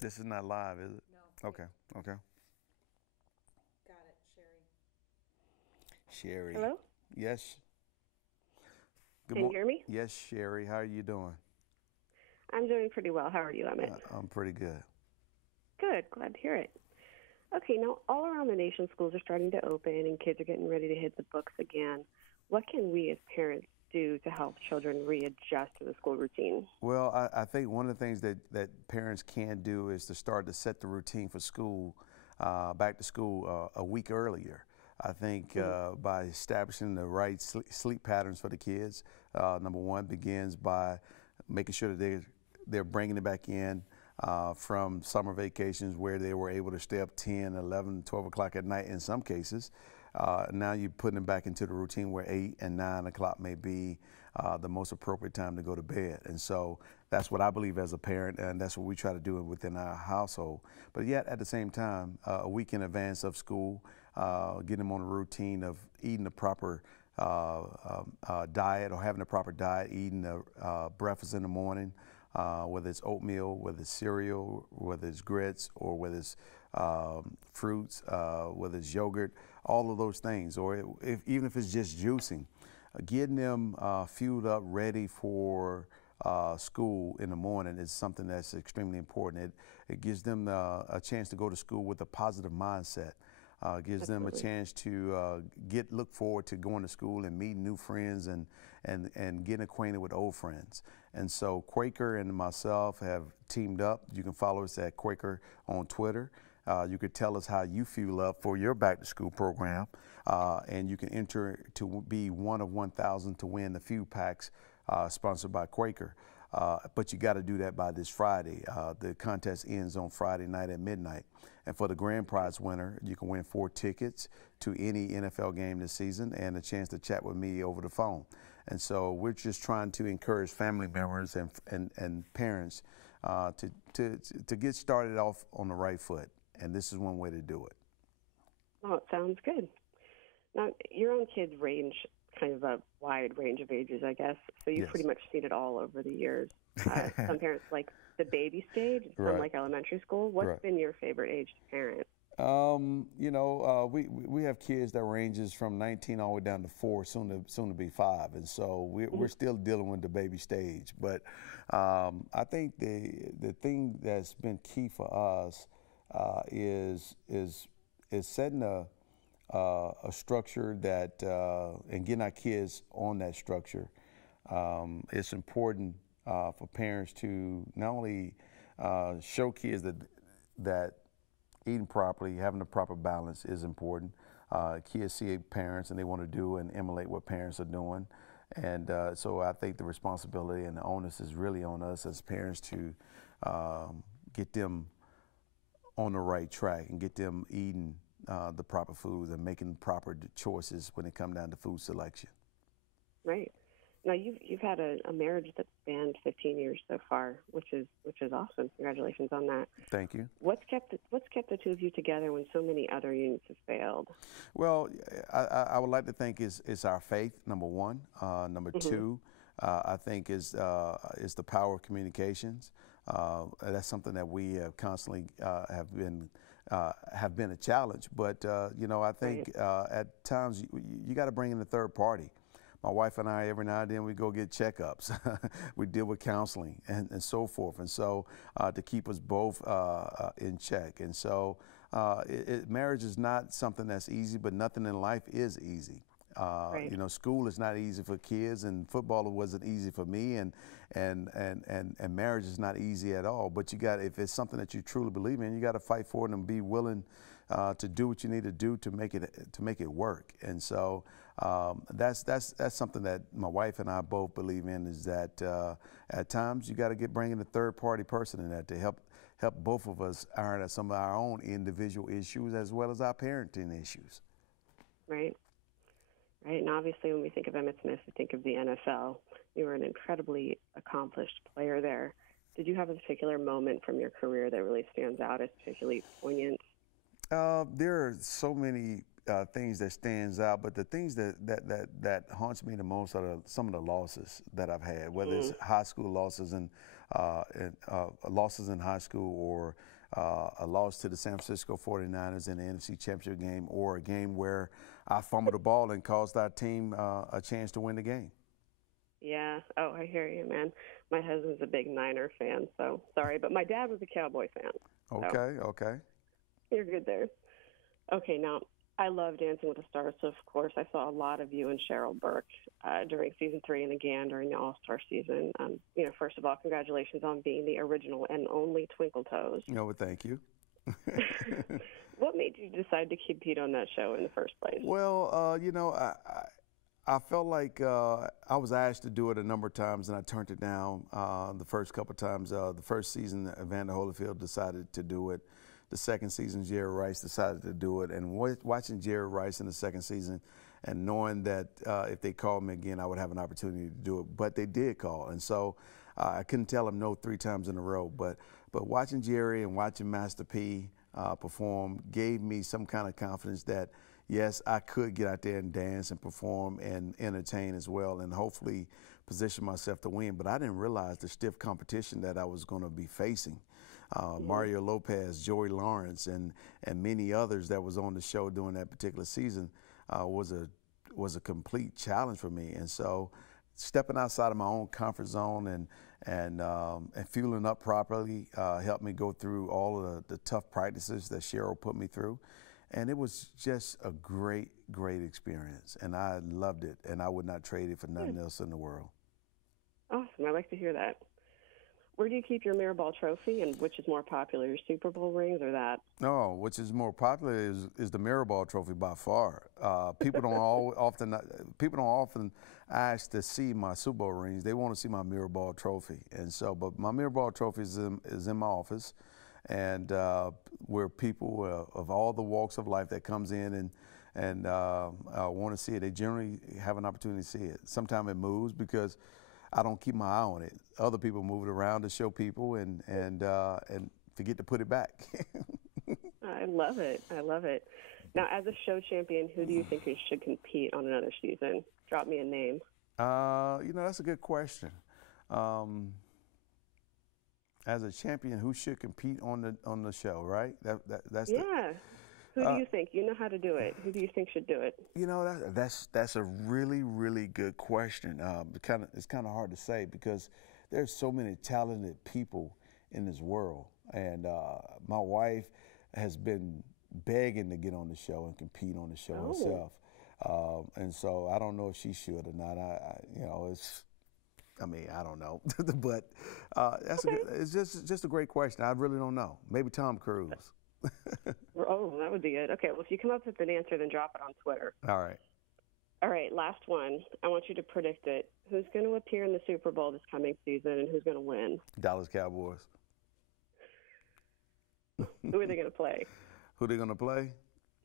This is not live, is it? No. Okay, okay. Got it, Sherry. Sherry. Hello? Yes. Good Can you morning. hear me? Yes, Sherry. How are you doing? I'm doing pretty well. How are you, Emmitt? I'm pretty good. Good. Glad to hear it. Okay, now all around the nation, schools are starting to open and kids are getting ready to hit the books again. What can we as parents do to help children readjust to the school routine? Well, I think one of the things that parents can do is to start to set the routine for school, back to school a week earlier. I think by establishing the right sleep patterns for the kids, number one begins by making sure that they're bringing it back in from summer vacations where they were able to stay up 10, 11, 12 o'clock at night in some cases. Now you're putting them back into the routine where 8 and 9 o'clock may be the most appropriate time to go to bed. And so that's what I believe as a parent, and that's what we try to do within our household. But yet at the same time, a week in advance of school, getting them on a routine of eating the proper diet or having a proper diet, eating breakfast in the morning, whether it's oatmeal, whether it's cereal, whether it's grits, or whether it's fruits, whether it's yogurt, all of those things, or even if it's just juicing, getting them fueled up, ready for school in the morning is something that's extremely important. It gives them a chance to go to school with a positive mindset. Gives them a chance to look forward to going to school and meeting new friends and getting acquainted with old friends. And so Quaker and myself have teamed up. You can follow us at Quaker on Twitter. You could tell us how you fuel up for your back to school program, and you can enter to be one of 1,000 to win the Fuel Packs sponsored by Quaker. But you got to do that by this Friday. The contest ends on Friday night at midnight. And for the grand prize winner, you can win 4 tickets to any NFL game this season and a chance to chat with me over the phone. And so we're just trying to encourage family members and parents to get started off on the right foot. And this is one way to do it. Oh, it sounds good. Now, your own kids range kind of a wide range of ages, I guess. So you've Yes. pretty much seen it all over the years. Some parents like the baby stage, some Right. like elementary school. What's Right. been your favorite age to parent? We have kids that ranges from 19 all the way down to 4, soon to be 5, and so we're still dealing with the baby stage. But I think the thing that's been key for us is setting a structure that and getting our kids on that structure. It's important for parents to not only show kids that eating properly, having the proper balance is important. Kids see parents and they want to do and emulate what parents are doing. And so I think the responsibility and the onus is really on us as parents to get them on the right track and get them eating the proper foods and making proper choices when it comes down to food selection. Right. Now you've had a marriage that spanned 15 years so far, which is awesome. Congratulations on that. Thank you. What's kept the two of you together when so many other units have failed? Well, I would like to think it's our faith, number one. Number two, I think is the power of communications. That's something that we have constantly have been a challenge. But I think at times you got to bring in the third party. My wife and I, every now and then, we go get checkups. We deal with counseling and so forth. And so to keep us both in check. And so marriage is not something that's easy, but nothing in life is easy. Right. School is not easy for kids, and football wasn't easy for me, and marriage is not easy at all. But if it's something that you truly believe in, you got to fight for it and be willing to do what you need to do to make it work. And so that's something that my wife and I both believe in, is that at times you got to bringing a third party person in that to help both of us iron out some of our own individual issues as well as our parenting issues. Right. Right. And obviously, when we think of Emmitt Smith, we think of the NFL. You were an incredibly accomplished player there. Did you have a particular moment from your career that really stands out as particularly poignant? There are so many things that stands out, but the things that haunts me the most are some of the losses that I've had, whether it's high school losses and losses in high school, or a loss to the San Francisco 49ers in the NFC Championship game, or a game where I fumbled the ball and caused our team a chance to win the game. Yeah. Oh, I hear you, man. My husband's a big Niner fan, so sorry, but my dad was a Cowboy fan. Okay, okay. You're good there. Okay, now I love Dancing with the Stars, so of course I saw a lot of you and Cheryl Burke during season 3 and again during the All-Star season. First of all, congratulations on being the original and only Twinkle Toes. Well, thank you. What made you decide to compete on that show in the first place? Well, I felt like I was asked to do it a number of times, and I turned it down the first couple of times. The first season, Evander Holyfield decided to do it. The second season, Jerry Rice decided to do it. And watching Jerry Rice in the second season and knowing that if they called me again, I would have an opportunity to do it. But they did call. And so I couldn't tell them no 3 times in a row. But watching Jerry and watching Master P perform gave me some kind of confidence that, yes, I could get out there and dance and perform and entertain as well, and hopefully position myself to win. But I didn't realize the stiff competition that I was going to be facing. Mario Lopez, Joey Lawrence, and many others that was on the show during that particular season was a complete challenge for me. And so stepping outside of my own comfort zone and fueling up properly helped me go through all of the tough practices that Cheryl put me through. And it was just a great, great experience. And I loved it, and I would not trade it for nothing else in the world. Awesome. I like to hear that. Where do you keep your Mirrorball trophy, and which is more popular, your Super Bowl rings or that? No, which is more popular is the Mirrorball trophy by far. People don't often ask to see my Super Bowl rings. They want to see my Mirrorball trophy. And so, but my Mirrorball trophy is in my office, and where people of all the walks of life that comes in and want to see it, they generally have an opportunity to see it. Sometimes it moves because I don't keep my eye on it. Other people move it around to show people and forget to put it back. I love it. I love it. Now, as a show champion, who do you think you should compete on another season? Drop me a name. That's a good question. As a champion, who should compete on the show, right? That's yeah. Who do you think? You know how to do it. Who do you think should do it? That's a really, really good question. It's kind of hard to say because there's so many talented people in this world, and my wife has been begging to get on the show and compete on the show herself, and so I don't know if she should or not. I don't know, but it's just a great question. I really don't know. Maybe Tom Cruise. Oh, that would be good. Okay, well, if you come up with an answer, then drop it on Twitter. All right. All right, last one. I want you to predict it. Who's going to appear in the Super Bowl this coming season, and who's going to win? Dallas Cowboys. Who are they going to play? Who they going to play?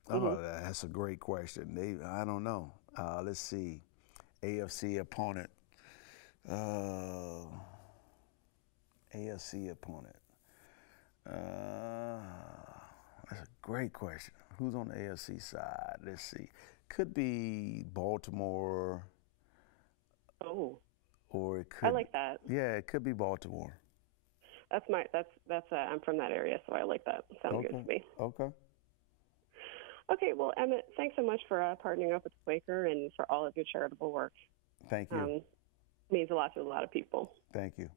Oh, that's a great question. I don't know. Let's see. AFC opponent. AFC opponent. That's a great question. Who's on the AFC side? Let's see. Could be Baltimore. Oh. Or it could. I like that. Yeah, it could be Baltimore. I'm from that area, so I like that. Sounds good to me. Okay. Okay, well, Emmitt, thanks so much for partnering up with Quaker and for all of your charitable work. Thank you. Means a lot to a lot of people. Thank you.